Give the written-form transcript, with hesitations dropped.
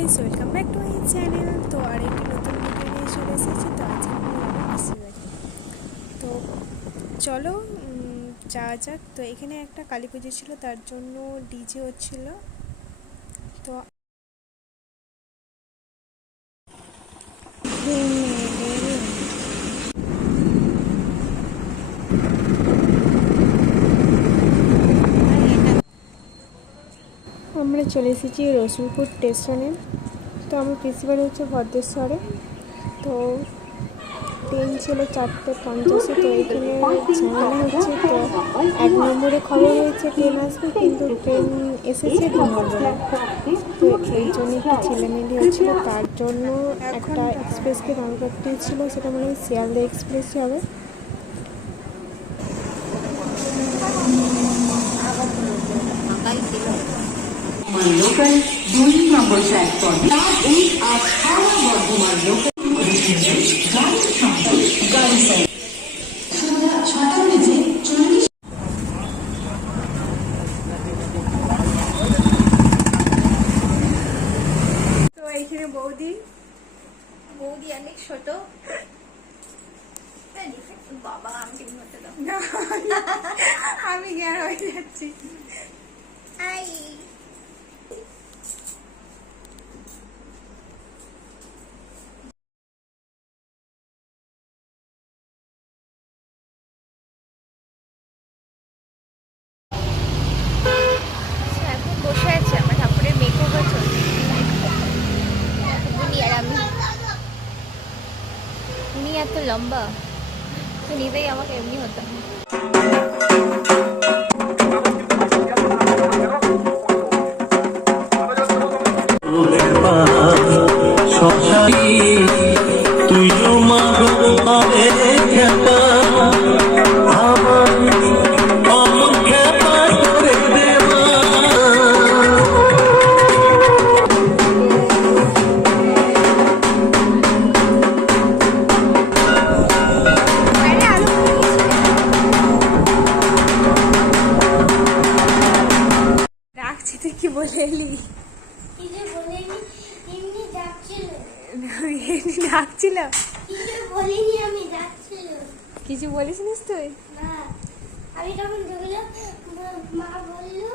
Guys, welcome back to my channel. তো আরেকটি নতুন ভিডিও নিয়ে চলে এসেছি। তো আজকে আমি আমার পিসির বাড়ি। তো চলো যাওয়া যাক। তো এখানে একটা কালী পুজো ছিল, তার জন্য ডিজে হচ্ছিল। তো আমরা চলে এসেছি রসুলপুর স্টেশনে। তো আমার পিসির বাড়ি হচ্ছে ভদ্রেশ্বরে। তো ট্রেন ছিল 4:50। তো এখানে ঝামেলা হচ্ছে। তো 1 নম্বরে খবর হয়েছে ট্রেন আসবে, কিন্তু ট্রেন এসেছে 2 নম্বরে। তো এই জন্য একটু ছেলেমেলি হচ্ছিল, তার জন্য একটা এক্সপ্রেসকে দাঁড় করতে ছিল। সেটা মনে হয় শিয়ালদা এক্সপ্রেসই হবে। লোকাল 2 নম্বর প্ল্যাটফর্মে 8 হাওড়া বর্ধমান লোকাল সন্ধ্যা 6টা বেজে 40। তো এইখানে বৌদি অনেক ছোট। বাবা আমি ঠিক মতো দাও। আমি জ্ঞান হয়ে যাচ্ছি। আই এখন বসে আছি, আমার ঠাকুরের মেকওভার চলছে। আর আমি উনি এত লম্বা, তো নিতেই আমাকে এমনি হতো। তুই রাখছি, তুই কি বলে এলি? ডাকছিল, কিছু বলিসনিস তুই? আমি তখন ঢুকলাম, মা বললো